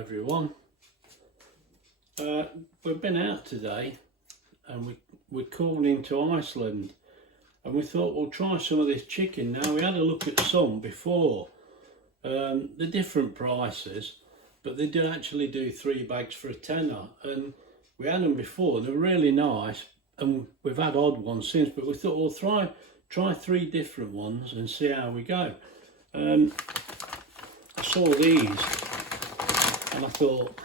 everyone. We've been out today and we're called into Iceland, and we thought we'll try some of this chicken. Now, we had a look at some before, the different prices, but they do actually do 3 bags for a tenner, and we had them before. They're really nice, and we've had odd ones since, but we thought we'll try 3 different ones and see how we go. I saw these and I thought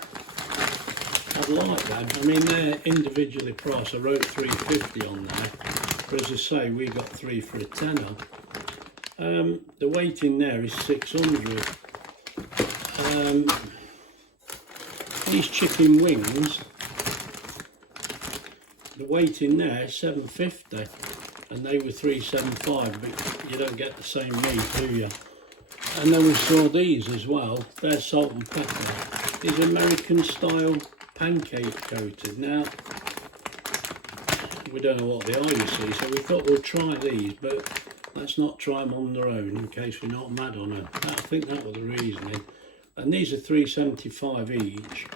I'd like them. I mean, they're individually priced. I wrote $3.50 on there, but as I say, we got 3 for a tenner. The weight in there is 600. These chicken wings, the weight in there is 750, and they were 375, but you don't get the same meat, do you? And then we saw these as well. They're salt and pepper. These American style pancake coated. Now, we don't know what they are, you see, so we thought we'll try these, but let's not try them on their own in case we're not mad on them. I think that was the reasoning. And these are $3.75 each.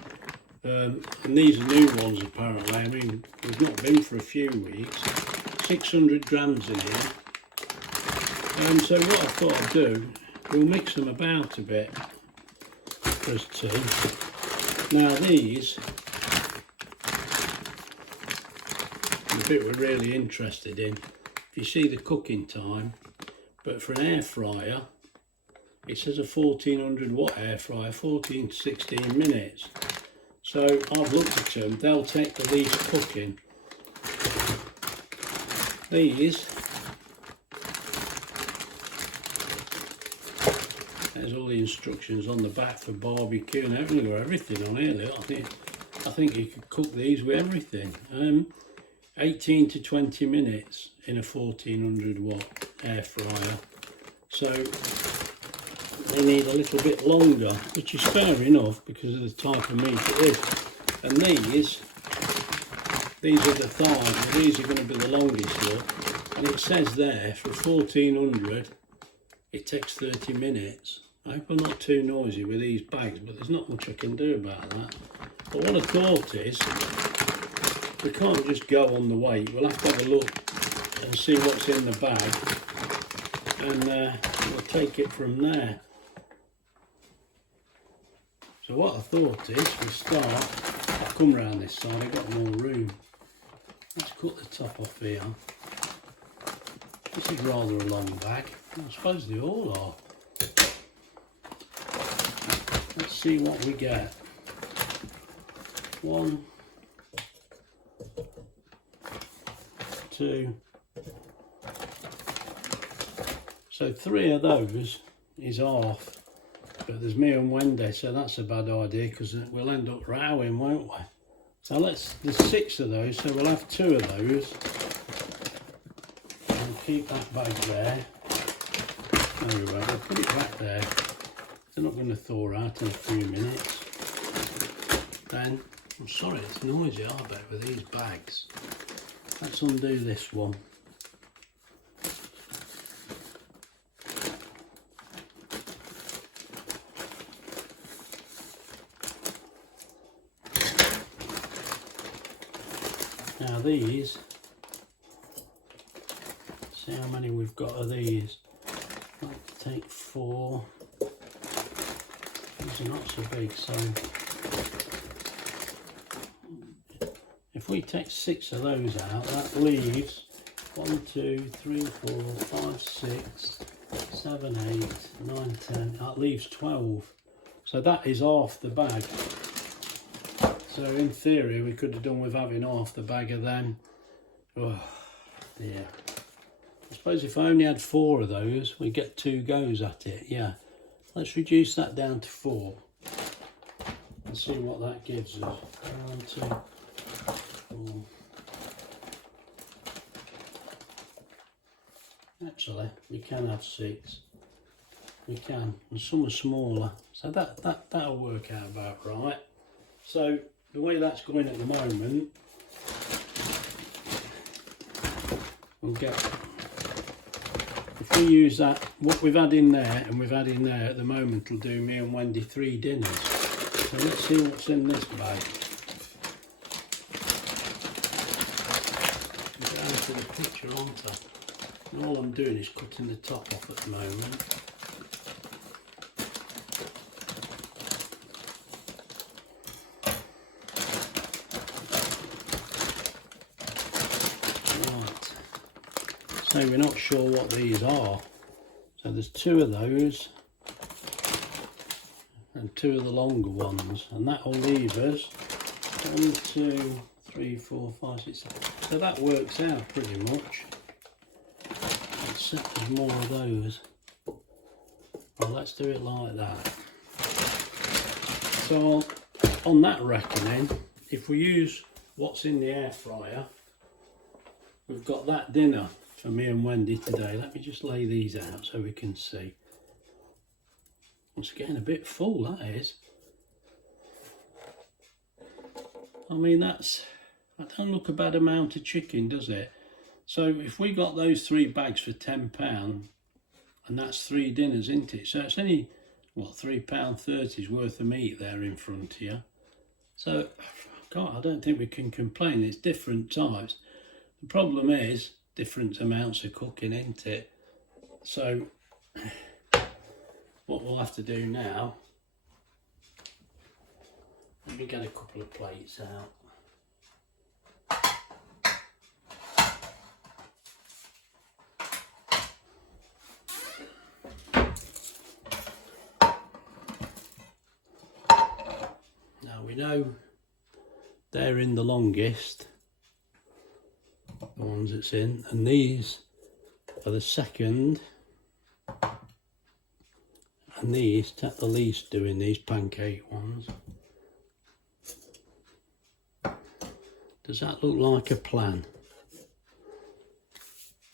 And these are new ones apparently. I mean, we've not been for a few weeks. 600 grams in here. So what I thought I'd do, we'll mix them about a bit for us two. Now these, the bit we're really interested in, if you see the cooking time, but for an air fryer, it says a 1400 watt air fryer, 14 to 16 minutes. So I've looked at them, they'll take the least cooking. These, there's all the instructions on the back for barbecue and everything on here. Look, I think you could cook these with everything. 18 to 20 minutes in a 1400 watt air fryer. So they need a little bit longer, which is fair enough because of the type of meat it is. And these are the thighs. These are going to be the longest, look. And it says there for 1400 it takes 30 minutes. I hope I'm not too noisy with these bags, but there's not much I can do about that. But what I thought is, we can't just go on the weight. We'll have to have a look and see what's in the bag, and we'll take it from there. So what I thought is, we start, I'll come round this side, I've got more room. Let's cut the top off here. This is rather a long bag. I suppose they all are. Let's see what we get. 1, 2. So 3 of those is half. But there's me and Wendy, so that's a bad idea because we'll end up rowing, won't we? So there's 6 of those, so we'll have 2 of those. And keep that bag there. There we go, we'll put it back there. They're not going to thaw out in a few minutes. Then, I'm sorry it's noisy, I bet, with these bags. Let's undo this one. Now these, see how many we've got of these. Let's take 4. These are not so big, so if we take 6 of those out, that leaves 1, 2, 3, 4, 5, 6, 7, 8, 9, 10. That leaves 12. So that is half the bag. So in theory, we could have done with having half the bag of them. Oh dear. I suppose if I only had 4 of those, we'd get 2 goes at it. Yeah. Let's reduce that down to 4 and see what that gives us. 1, 2, 4. Actually, we can have 6. We can, and some are smaller. So that'll work out about right. So the way that's going at the moment, we'll get, if we use that, what we've had in there and we've had in there at the moment will do me and Wendy 3 dinners. So let's see what's in this bag. I'm going to the picture, aren't I? And all I'm doing is cutting the top off at the moment. Right. So we're not sure what these are. So there's 2 of those and 2 of the longer ones, and that will leave us 1, 2, 3, 4, 5, 6, 7. So that works out pretty much. Except there's more of those. Well, let's do it like that. So on that reckoning, if we use what's in the air fryer, we've got that dinner for me and Wendy today. Let me just lay these out so we can see. It's getting a bit full, that is. I mean, that don't look a bad amount of chicken, does it? So if we got those 3 bags for £10, and that's 3 dinners, isn't it? So it's only, what, £3.30's worth of meat there in front of you. So, God, I don't think we can complain. It's different types. The problem is different amounts of cooking, isn't it? So what we'll have to do now, let me get a couple of plates out. Now we know they're in the longest, the ones it's in, and these are the second, and these take the least doing these pancake ones. Does that look like a plan?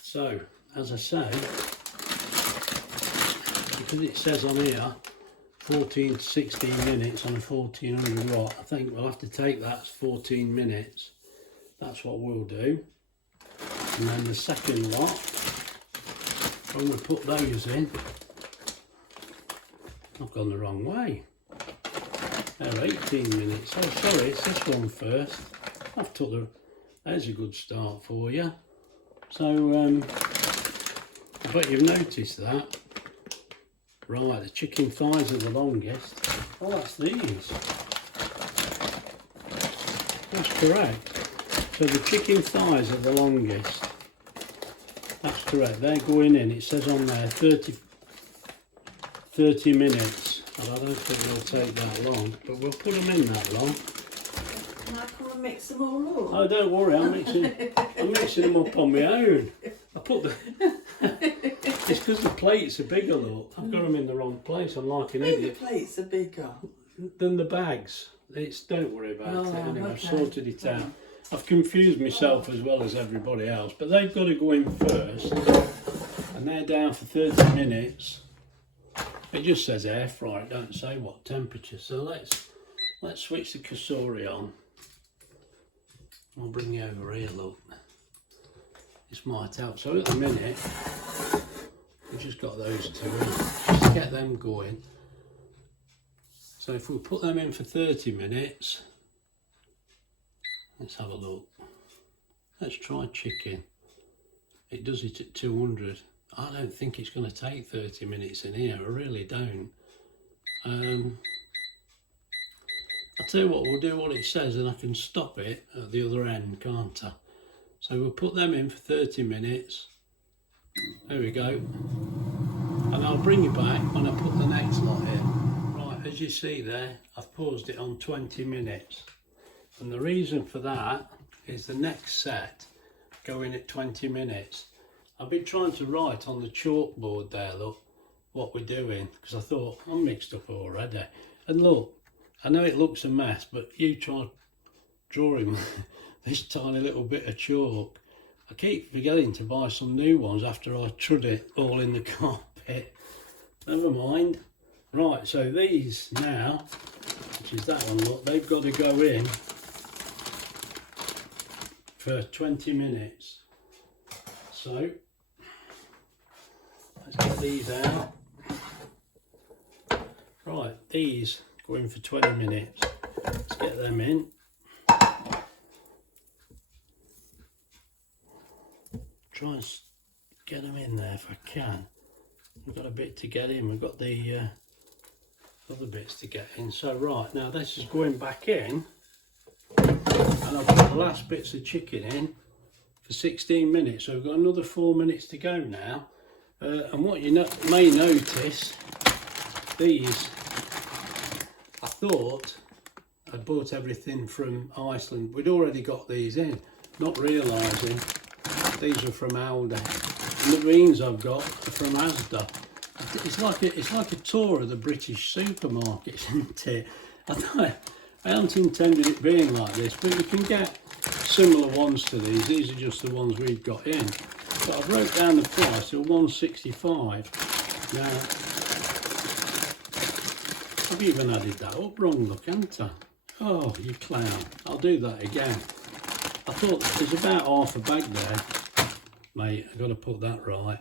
So, as I say, because it says on here 14 to 16 minutes on a 1400 watt, I think we'll have to take that as 14 minutes. That's what we'll do. And then the second lot, when we put those in, I've gone the wrong way. They're 18 minutes. Oh, sorry, it's this one first. I've took the. There's a good start for you. So, I bet you've noticed that. Right, the chicken thighs are the longest. Oh, that's these. That's correct. So the chicken thighs are the longest. That's correct. They're going in. It says on there 30 minutes. Well, I don't think they'll take that long, but we'll put them in that long. Can I come and mix them all up? Oh, don't worry. I'm mixing them up on my own. I put the. It's because the plates are bigger, look. I've got them in the wrong place. I'm like an idiot. The plates are bigger Than the bags. Don't worry about it. Anyway, okay. I've sorted it out. I've confused myself as well as everybody else, but they've got to go in first, and they're down for 30 minutes. It just says air fry. It don't say what temperature. So let's switch the kasuri on. I'll bring you over here. Look, this might help. So at the minute, we've just got those 2 in. Just to get them going. So if we put them in for 30 minutes, let's have a look. Let's try chicken. It does it at 200. I don't think it's going to take 30 minutes in here. I really don't. I'll tell you what, we'll do what it says and I can stop it at the other end, can't I? So we'll put them in for 30 minutes. There we go. And I'll bring you back when I put the next lot in. Right, as you see there, I've paused it on 20 minutes. And the reason for that is the next set going at 20 minutes. I've been trying to write on the chalkboard there, look, what we're doing, because I thought I'm mixed up already. And look, I know it looks a mess, but you try drawing this tiny little bit of chalk. I keep forgetting to buy some new ones after I trud it all in the carpet. Never mind. Right, so these now, which is that one, look, they've got to go in for 20 minutes. So, let's get these out. Right, these go in for 20 minutes. Let's get them in. Try and get them in there if I can. We've got a bit to get in, we've got the other bits to get in. So right, now this is going back in, and I've got the last bits of chicken in for 16 minutes, so we've got another 4 minutes to go now. And what you may notice, these, I thought I'd bought everything from Iceland. We'd already got these in, not realising these are from Aldi. And the beans I've got are from Asda. It's like a tour of the British supermarkets, isn't it? I hadn't intended it being like this, but you can get similar ones to these. These are just the ones we've got in. But I wrote down the price to £1.65. Now, I've even added that up wrong, look, haven't I? Oh, you clown. I'll do that again. I thought there's about half a bag there. Mate, I've got to put that right.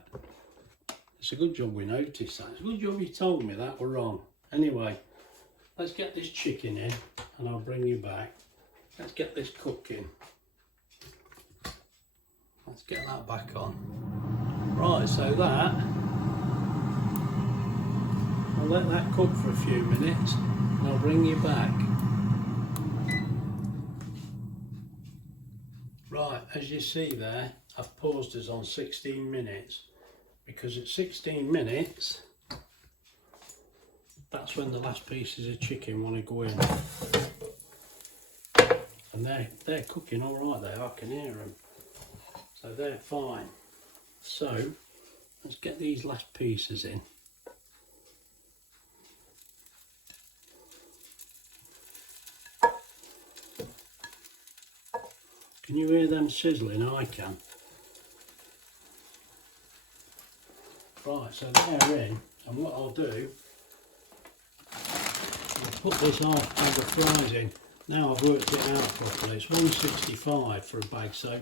It's a good job we noticed that. It's a good job you told me that we're wrong. Anyway, let's get this chicken in and I'll bring you back. Let's get this cooking. Let's get that back on. Right, so that, I'll let that cook for a few minutes and I'll bring you back. Right, as you see there, I've paused us on 16 minutes because at 16 minutes, that's when the last pieces of chicken want to go in. And they're cooking all right there, I can hear them. So they're fine. So let's get these last pieces in. Can you hear them sizzling? I can. Right, so they're in, and what I'll do, I'll put this half bag of fries in. Now I've worked it out properly, it's £1.65 for a bag, so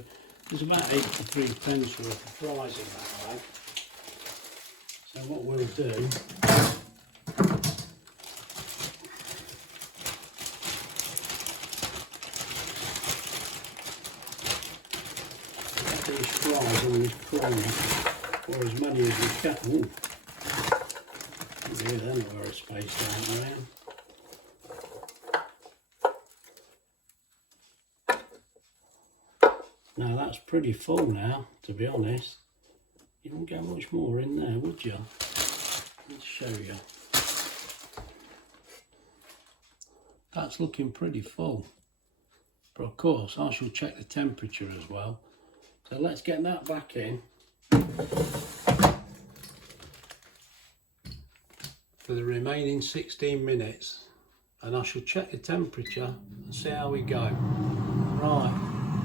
there's about 83 pence worth of fries in that bag. So what we'll do, get these fries on this prawn, or as many as we can. Ooh. Yeah, they're not very spaced out around. Now that's pretty full now, to be honest. You wouldn't get much more in there, would you? Let's show you. That's looking pretty full. But of course, I shall check the temperature as well. So let's get that back in. For the remaining 16 minutes. And I shall check the temperature and see how we go. Right.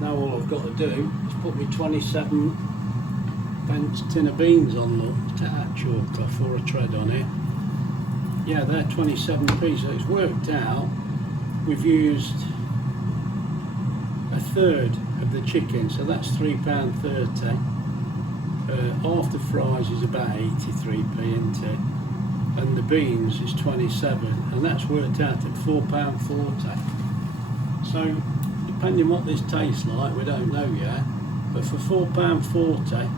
Now all I've got to do is put my 27 pence tin of beans on, look, take that chalk off or a tread on it. Yeah, they're 27p, so it's worked out. We've used a third of the chicken, so that's £3.30. Half the fries is about 83p, isn't it? And the beans is 27, and that's worked out at £4.40. So, depending what this tastes like, we don't know yet, but for £4.40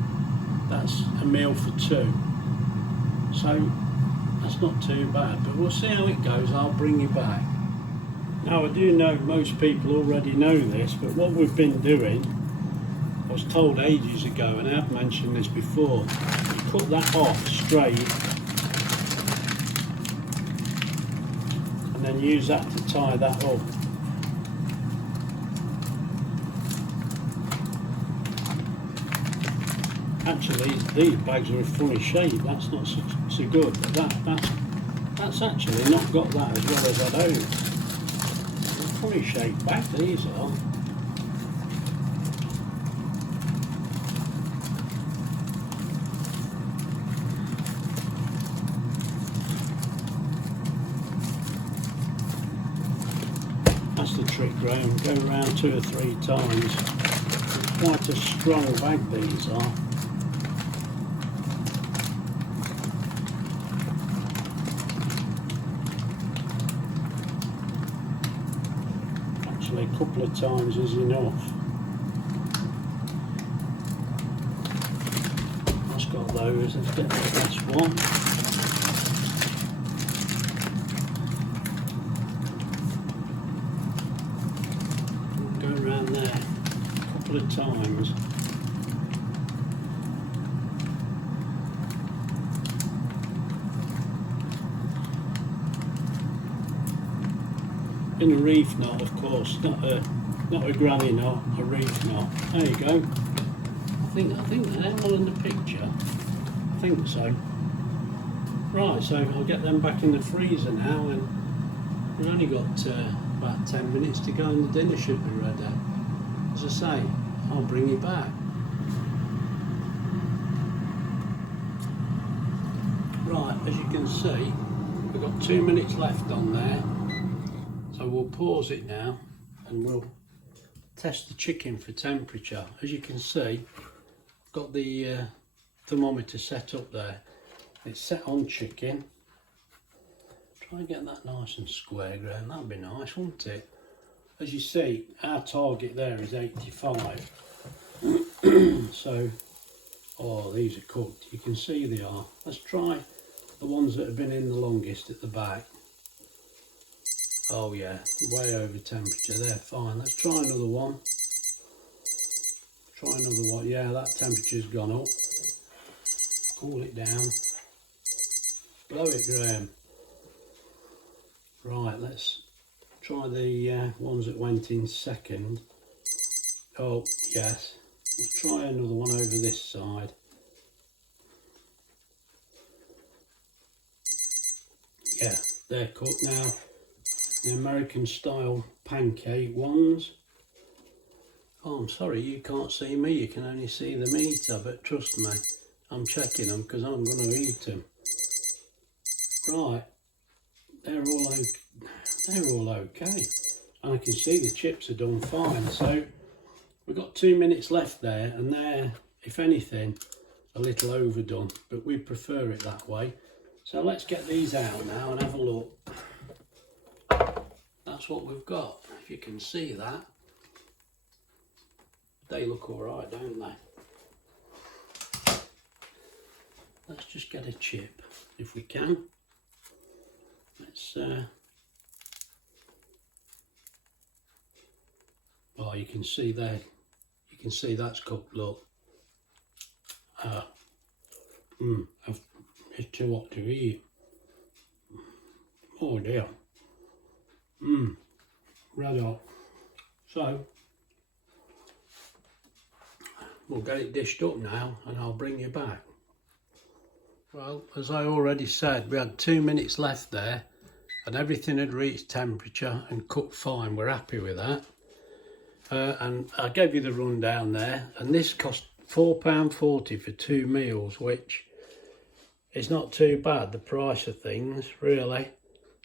that's a meal for two, so that's not too bad. But we'll see how it goes. I'll bring you back. Now I do know most people already know this, but what we've been doing, I was told ages ago, and I've mentioned this before, you cut that off straight and then use that to tie that up. Actually, these bags are a funny shape. That's not so good. But that's actually not got that as well as I'd hoped. A funny shaped bag these are. That's the trick, Graham. Go around 2 or 3 times. It's quite a strong bag these are. really, a couple of times is enough. That's got those, let's get the last one. Go around there a couple of times. In a reef knot, of course, not a granny knot, a reef knot. There you go. I think they're all in the picture. I think so. Right, so I'll get them back in the freezer now, and we've only got about 10 minutes to go, and the dinner should be ready. As I say, I'll bring you back. Right, as you can see, we've got 2 minutes left on there. So we'll pause it now and we'll test the chicken for temperature. As you can see, I've got the thermometer set up there. It's set on chicken. Try and get that nice and square, Graham. That'd be nice, wouldn't it? As you see, our target there is 85. So, oh, these are cooked. You can see they are. Let's try the ones that have been in the longest at the back. Oh yeah, way over temperature, they're fine. Let's try another one. Try another one. Yeah, that temperature's gone up. Cool it down. Blow it, Graham. Right, let's try the ones that went in second. Oh, yes. Let's try another one over this side. Yeah, they're cooked now. The American style pancake ones. Oh, I'm sorry, you can't see me, you can only see the meter, but trust me, I'm checking them because I'm going to eat them. Right, they're all okay. And I can see the chips are done fine. So we've got 2 minutes left there, and they're, if anything, a little overdone, but we prefer it that way. So let's get these out now and have a look. That's what we've got, if you can see that. They look alright, don't they? Let's just get a chip, if we can. Let's, oh, you can see there, you can see that's cooked, look. It's too hot to eat. Oh dear. Red hot. So we'll get it dished up now and I'll bring you back. Well, as I already said, we had 2 minutes left there and everything had reached temperature and cooked fine. We're happy with that. And I gave you the rundown there, and this cost £4.40 for 2 meals, which is not too bad, the price of things, really.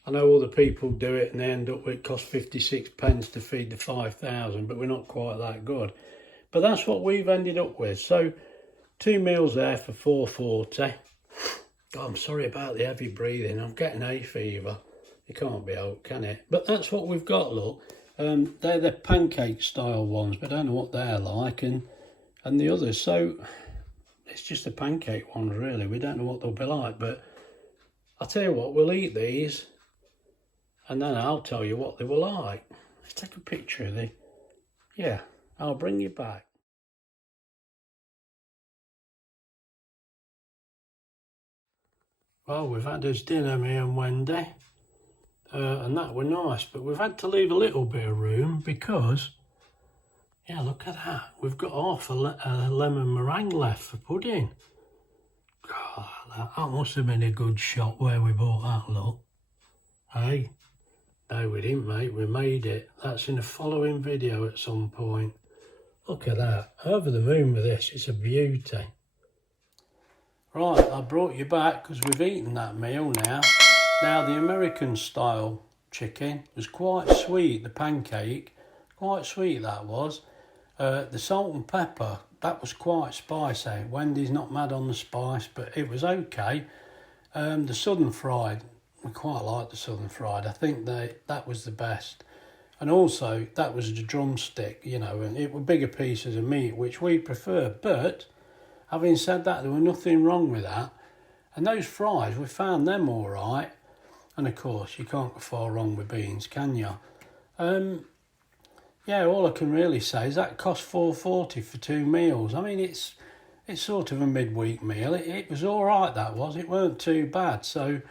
I know other people do it and they end up with it costs 56 pence to feed the 5,000, but we're not quite that good. But that's what we've ended up with. So 2 meals there for £4.40. God, I'm sorry about the heavy breathing. I'm getting hay fever. It can't be out, can it? But that's what we've got, look. They're the pancake style ones, but I don't know what they're like, and the others. So it's just the pancake ones, really. We don't know what they'll be like, but I'll tell you what, we'll eat these and then I'll tell you what they were like. Let's take a picture of the, yeah, I'll bring you back. Well, we've had us dinner, me and Wendy, and that were nice, but we've had to leave a little bit of room because, yeah, look at that. We've got half a lemon meringue left for pudding. God, that must have been a good shot where we bought that, look. Hey, no, we didn't, mate. We made it. That's in the following video at some point. Look at that. Over the moon with this. It's a beauty. Right, I brought you back because we've eaten that meal now. Now, the American style chicken was quite sweet, the pancake. Quite sweet, that was. The salt and pepper, that was quite spicy. Wendy's not mad on the spice, but it was okay. The southern fried, we quite like the southern fried. I think that was the best. And also, that was the drumstick, you know, and it were bigger pieces of meat, which we prefer. But, having said that, there was nothing wrong with that. And those fries, we found them all right. And of course, you can't go far wrong with beans, can you? Yeah, all I can really say is that cost $4.40 for 2 meals. I mean, it's sort of a midweek meal. It was all right, that was. It weren't too bad. So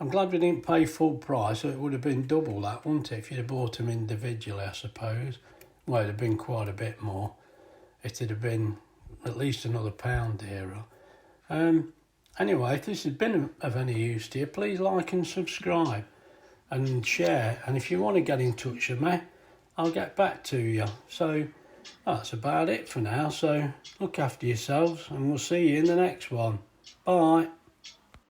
I'm glad we didn't pay full price. So it would have been double that, wouldn't it, if you'd have bought them individually, I suppose. Well, it'd have been quite a bit more. It'd have been at least another £1 dearer. Anyway, if this has been of any use to you, please like and subscribe and share. And if you want to get in touch with me, I'll get back to you. So that's about it for now. So look after yourselves and we'll see you in the next one. Bye.